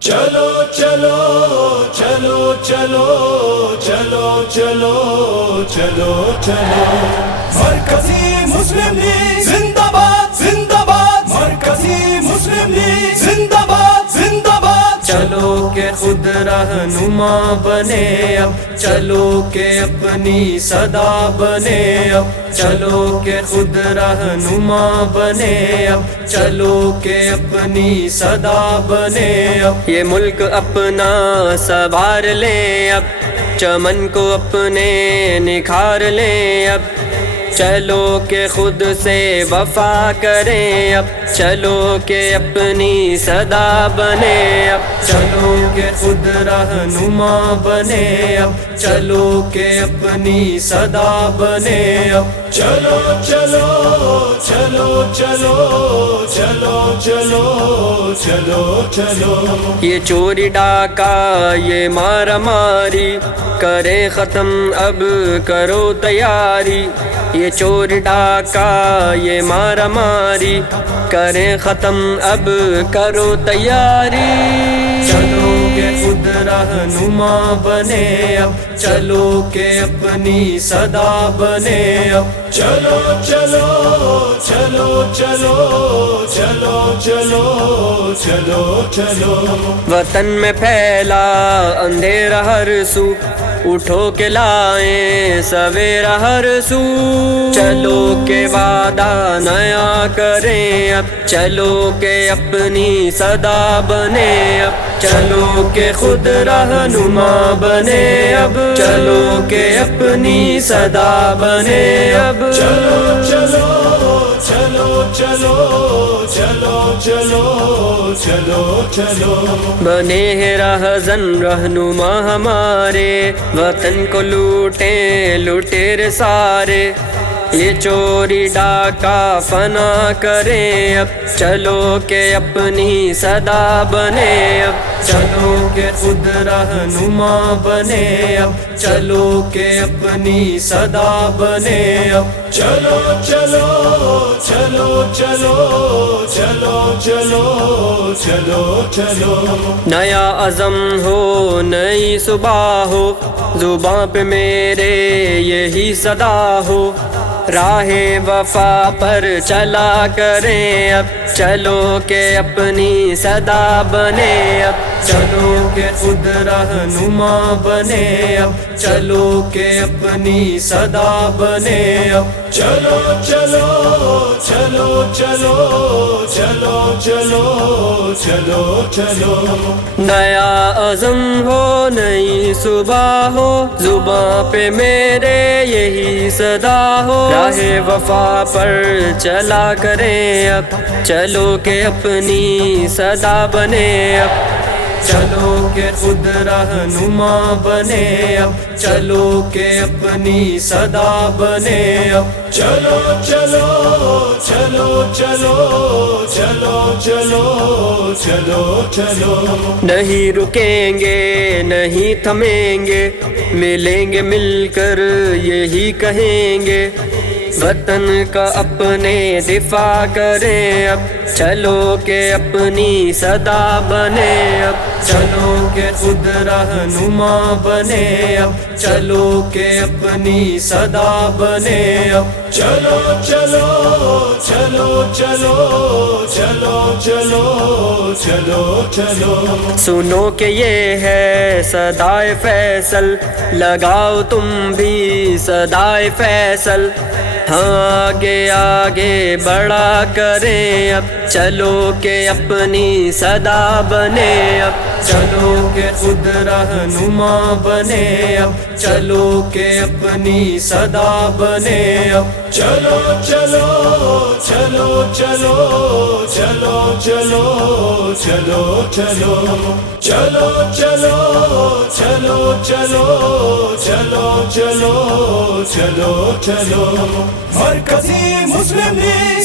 چلو چلو چلو چلو چلو چلو چلو چلو مرکزی مسلم لیگ زندہ باد زندہ باد، مرکزی مسلم لیگ زندہ باد زندہ باد۔ چلو کہ خود رہنما بنے اب، چلو کہ اپنی صدا بنے اب، چلو کہ خود رہنما بنے اب، چلو کہ اپنی صدا بنے اب۔ یہ ملک اپنا سنوار لیں اب، چمن کو اپنے نکھار لیں اب، چلو کہ خود سے وفا کریں اب، چلو کہ اپنی صدا بنے اب، چلو کہ خود رہنما بنے اب، چلو کہ اپنی صدا بنے اب۔ چلو چلو چلو چلو چلو چلو چلو چلو، یہ چوری ڈاکہ یہ مارا ماری کرے ختم، اب کرو تیاری۔ یہ چوری ڈاکہ یہ مارا ماری کریں ختم، اب کرو تیاری۔ چلو کہ خود رہنما بنے اب، چلو کہ اپنی صدا بنے اب، چلو چلو چلو چلو چلو چلو چلو چلو۔ وطن میں پھیلا اندھیرا ہر سو، اٹھو کہ لائیں سویرا ہر سو، چلو کہ وعدہ نیا کریں اب، چلو کہ اپنی صدا بنے اب، چلو کہ خود رہنما بنے اب، چلو کہ اپنی صدا بنے اب۔ چلو چلو چلو چلو چلو چلو چلو چلو، بنے ہیں رہزن رہنما ہمارے، وطن کو لوٹیں لٹیرے سارے، یہ چوری ڈاکہ فنا کریں اب، چلو کہ اپنی صدا بنے اب، چلو کہ خود رہنما بنے اب، چلو کہ اپنی صدا بنے اب۔ چلو چلو چلو چلو چلو چلو چلو چلو، نیا عزم ہو نئی صبح ہو، زباں پہ میرے یہی صدا ہو، راہ وفا پر چلا کریں اب، چلو کہ اپنی صدا بنے اب، چلو کہ خود رہنما بنے اب، چلو کہ اپنی صدا بنے اب۔ چلو چلو چلو چلو چلو چلو چلو چلو، نیا عزم ہو نئی صبح ہو، زباں پہ میرے یہی صدا ہو، راہ وفا پر چلا کریں اب، چلو کہ اپنی صدا بنے اب، چلو کہ خود رہنما بنے اب، چلو کہ اپنی صدا بنے اب۔ چلو چلو چلو چلو چلو چلو چلو چلو، نہیں رکیں گے نہیں تھمیں گے، ملیں گے مل کر یہی کہیں گے، وطن کا اپنے دفاع کریں اب، چلو کہ اپنی صدا بنے اب، چلو کہ خود رہنما بنے اب، چلو کہ اپنی صدا بنے اب۔ چلو چلو چلو چلو چلو چلو چلو چلو، سنو کہ یہ ہے صدائے فیصل، لگاؤ تم بھی صدائے فیصل، آگے آگے بڑا کریں اب، چلو کہ اپنی صدا بنے اب، چلو کہ خود رہنما بنے اب، چلو کہ اپنی صدا بنے اب۔ چلو چلو چلو چلو چلو چلو چلو چلو، چلو چلو چلو چلو چلو چلو چلو چلو، مرکزی مسلم لیگ